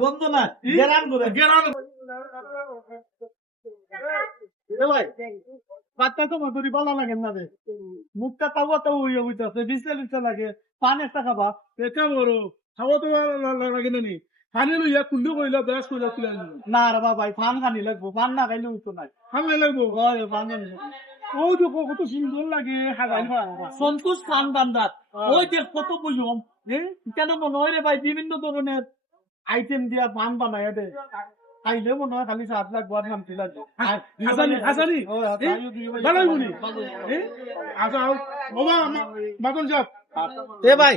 বন্ধ না গেরান করে বাচ্চা তো মজুরি ভালো লাগে না রে মুখটা তাও তো হইয়া হইতাছে বিছনা বিছনা লাগে পান একটা খাবা এটা বড় খাওয়া তো লাগে না নি খানি লইয়া কুন্ডু কইলা বেশ কইলা তুলে না রে বাবা পান খানি লাগবো পান না খাইলে হইতো না খাওয়া লাগবো হয় পান খানি ও তো কত সুন্দর লাগে হাগাই সন্তোষ পান বান্দার ওই যে কত বইম কেন মনে হয় রে ভাই বিভিন্ন ধরনের আইটেম দিয়া পান বানায় দে খাইলে মনে হয় খালি 7 লাখ বার শান্তি লাগবে হাসানি হাসানি ভালোই বলি আচ্ছা বাবা মাতন সাহেব এ ভাই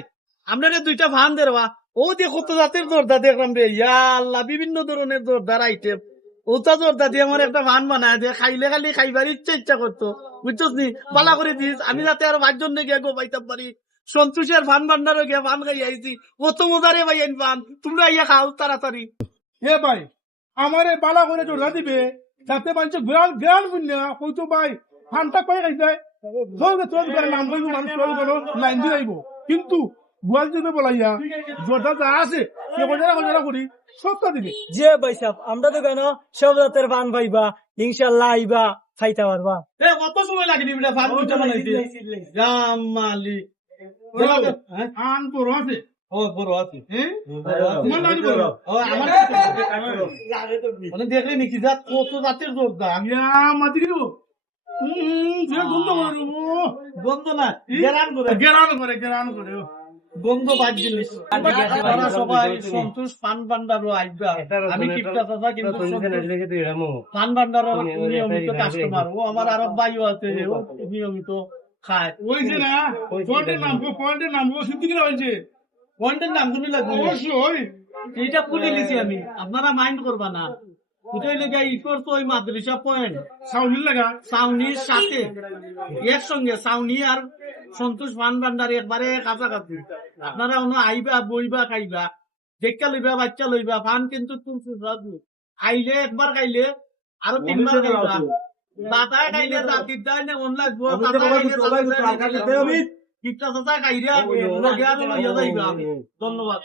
আপনারা দুইটা ফান দেরবা ও দিয়ে কত জাতের জর্দা দেখলাম রে ইয়া আল্লাহ বিভিন্ন ধরনের জর্দার আইটেম ওটা জর্দা দিয়ে আমার একটা ফান বানায় দিয়ে খাইলে খালি খাইবার ইচ্ছা করতো বুঝছস নি বালা করে দিস আমি যাতে আরো 5 জন গিয়ে গো পাইতাম পারি সন্তোষের ফান ভান্ডারও গিয়ে ফান খাই আইছি কত মজারে ভাই আইন ফান তোমরা ইয়া খাও তাড়াতাড়ি হে ভাই আমারে বালা করে জোড়া দিবে যাতে মানুষ গ্রান গ্রান বুঝলে হয়তো ভাই ফানটা পাই খাইছে তোর নাম কইব মানুষ লাইন দিয়ে আইব কিন্তু বুয়াল দিতে বলাইয়া জোরটা যা আছে সে কজরা করি সবটা দিবে যে ভাই সাহেব আমরা তো কেন সব জাতের পান পাইবা ইনশাল্লাহ আইবা খাইতে পারবা এ কত সময় লাগে নিবিটা ফান দুইটা বানাইতে জামালি আন বড় আছে ও বড় আছে মন লাগি বড় ও আমার মানে দেখলে নাকি জাত কত জাতের জর্দা ইয়া মাতি দিব যে গন্ধ বড় বন্ধ না গেরান করে গেরান করে বন্ধ বাদ জিনিস তারা সবাই সন্তোষ পান ভান্ডারও আইবা আমি কিপটা চাচা কিন্তু পান ভান্ডারের নিয়মিত কাস্টমার ও আমার আরব ভাইও আছে ও নিয়মিত খায় ওই যে না পয়েন্টের নাম ও সিদ্ধি কিনা হয়েছে পয়েন্টের নাম তুমি লাগবে অবশ্যই এইটা খুলে নিছি আমি আপনারা মাইন্ড করবা না ওটাই লেগে ই করতো ওই মাদ্রাসা পয়েন্ট সাউন্ড লাগা সাউনির সাথে একসঙ্গে সাউনি আর সন্তোষ পান ভান্ডার একবারে কাছাকাছি আপনারা অন্য আইবা বইবা খাইবা দেখা লইবা বাচ্চা লইবা পান কিন্তু আইলে একবার খাইলে আরো 3 বার খাইবা দাদা খাইলে রাতির দায় না অন লাগবো কিপটা চাচা খাইরা লগে আর লইয়া যাইবা ধন্যবাদ।